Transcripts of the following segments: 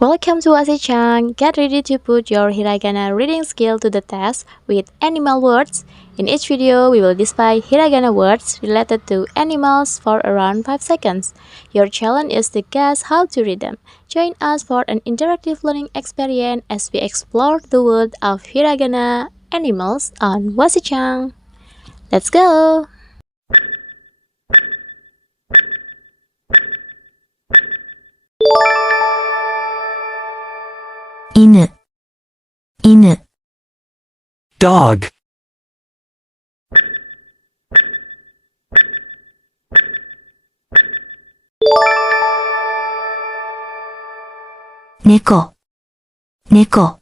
Welcome to Washichan. Get ready to put your Hiragana reading skill to the test with animal words. In each video, we will display Hiragana words related to animals for around 5 seconds. Your challenge is to guess how to read them. Join us for an interactive learning experience as we explore the world of Hiragana animals on Washichan. Let's go! 犬、犬、 dog, 猫、猫、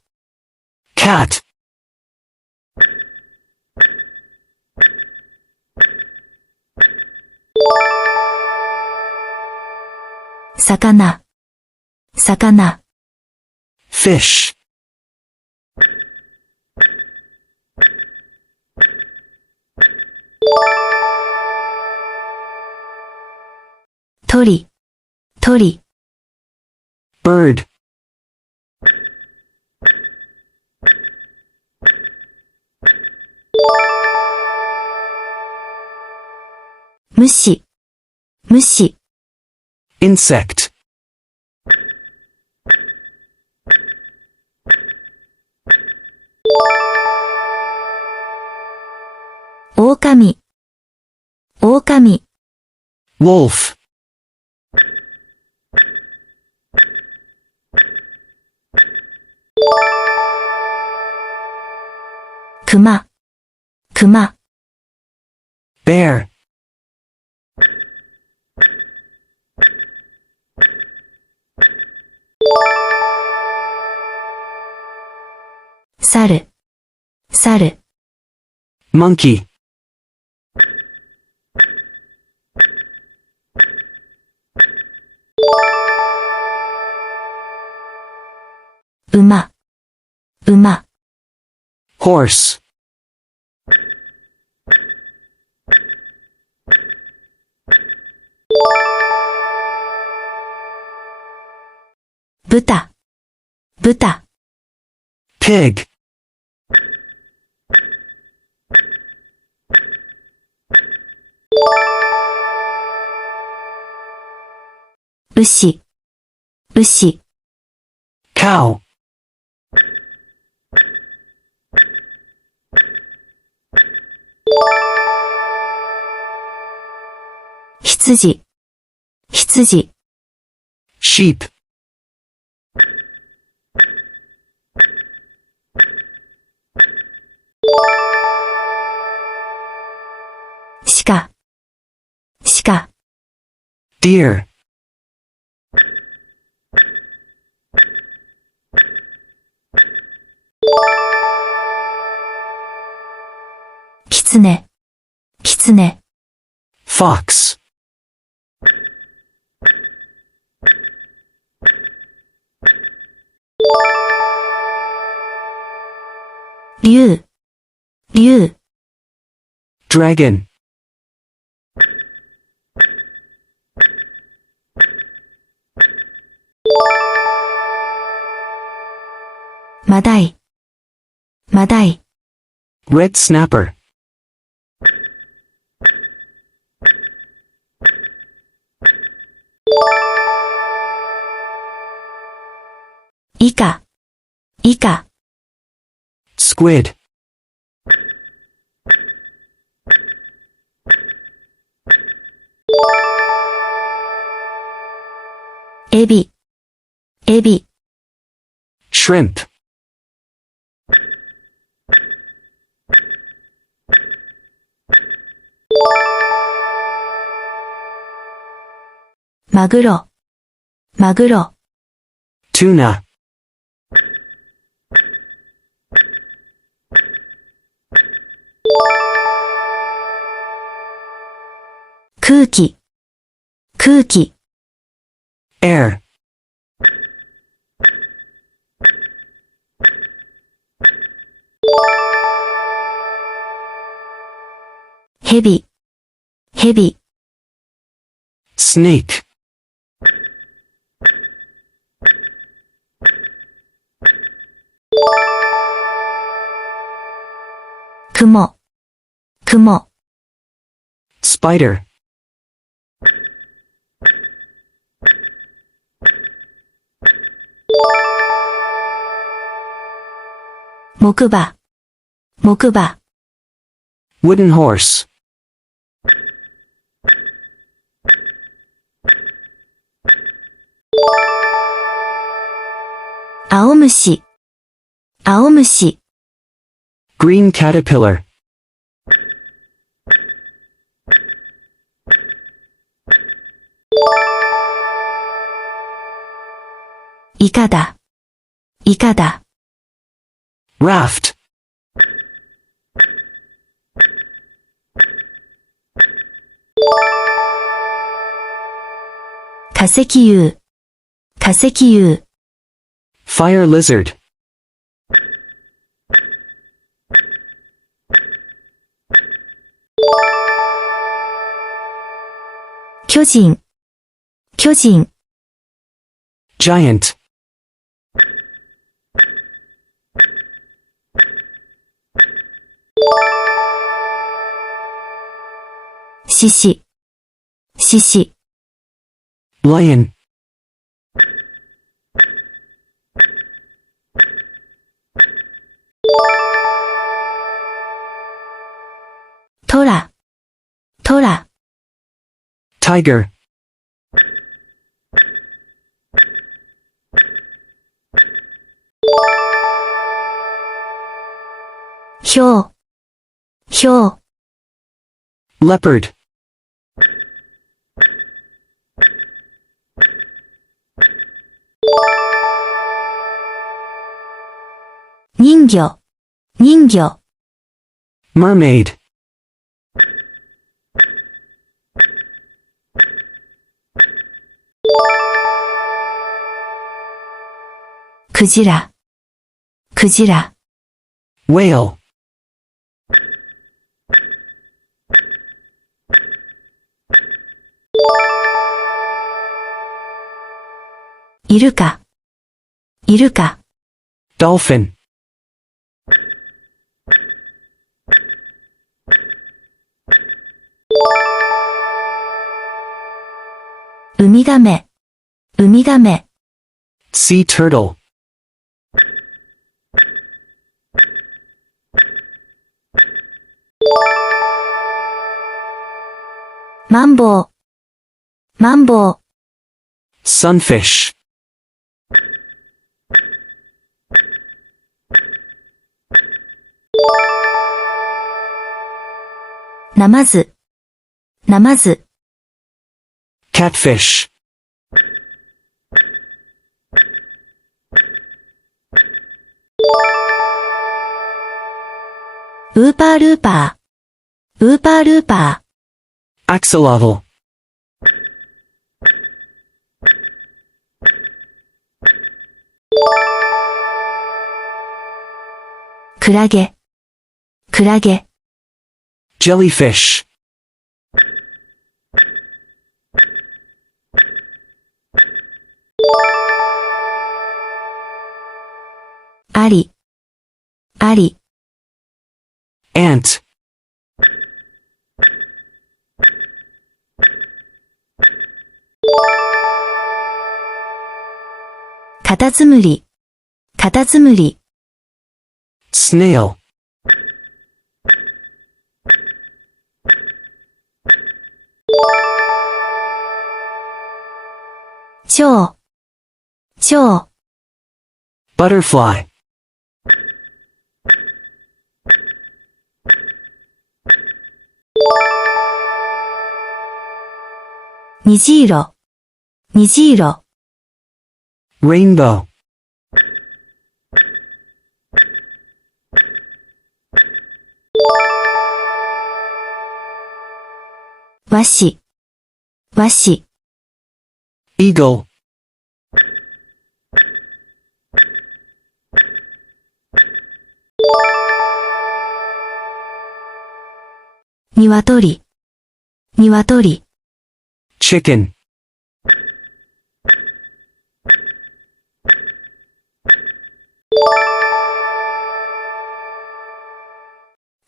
cat, 魚、魚、 fish, 鳥、鳥、 bird, 虫、虫、 insect, 狼、狼、 wolf, 熊、熊、 bear, 猿、猿、 monkey, 馬、馬、 horse, 豚、豚、 pig, 牛、牛、 cow, 羊、羊、 sheep, 鹿、鹿、 deer, 狐、狐、 fox, 竜、竜、 dragon, マダイ、マダイ、 red snapper, イカ、イカ、 squid, エビ、エビ、 shrimp, マグロ、マグロ、 tuna, 空気、空気、 air, ヘビ、ヘビ、 snake, 雲、雲、spider, 木馬、木馬、 wooden horse, 青虫、青虫、 green caterpillar, イカだ、イカだ、 raft, 化石油、化石油、 fire lizard, 巨人、巨人、 giant, 獅子、獅子、 lion, トラ、トラ、 tiger, ヒョウ、ヒョウ、 leopard, 人魚、人魚、 mermaid, クジラ、クジラ、 whale, イルカ、イルカ、 dolphin, ウミガメ、ウミガメ、 sea turtle, マンボウ、マンボウ、 sunfish, ナマズ、ナマズ、 catfish, ウーパールーパー、ウーパールーパ axolotl, ー、クラゲ、クラゲ、 jellyfish, アリ、アリ、 ant, カタツムリ、カタツムリ、 snail, 蝶、蝶、 butterfly, 虹色、虹色、 rainbow, 和紙、和紙、 eagle, 鶏、鶏、 chicken,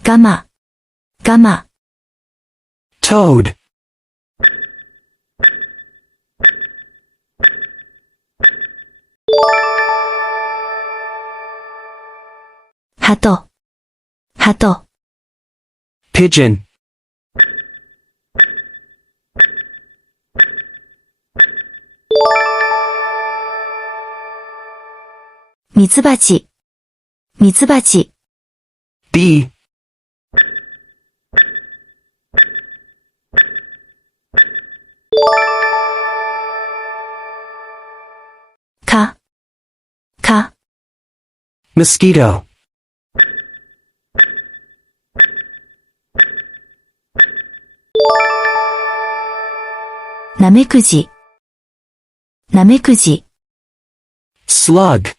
ガマ、ガマ、Toad. ハト、ハト、Pigeon. ミツバチ、ミツバチ、Bee. 蚊、蚊、Mosquito. ナメクジ、ナメクジ。Slug.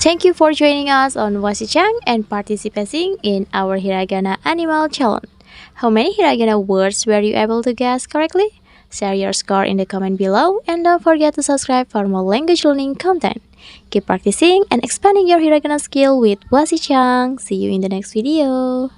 Thank you for joining us on Washichan and participating in our Hiragana Animal Challenge. How many Hiragana words were you able to guess correctly? Share your score in the comment below and don't forget to subscribe for more language learning content. Keep practicing and expanding your Hiragana skill with Washichan. See you in the next video.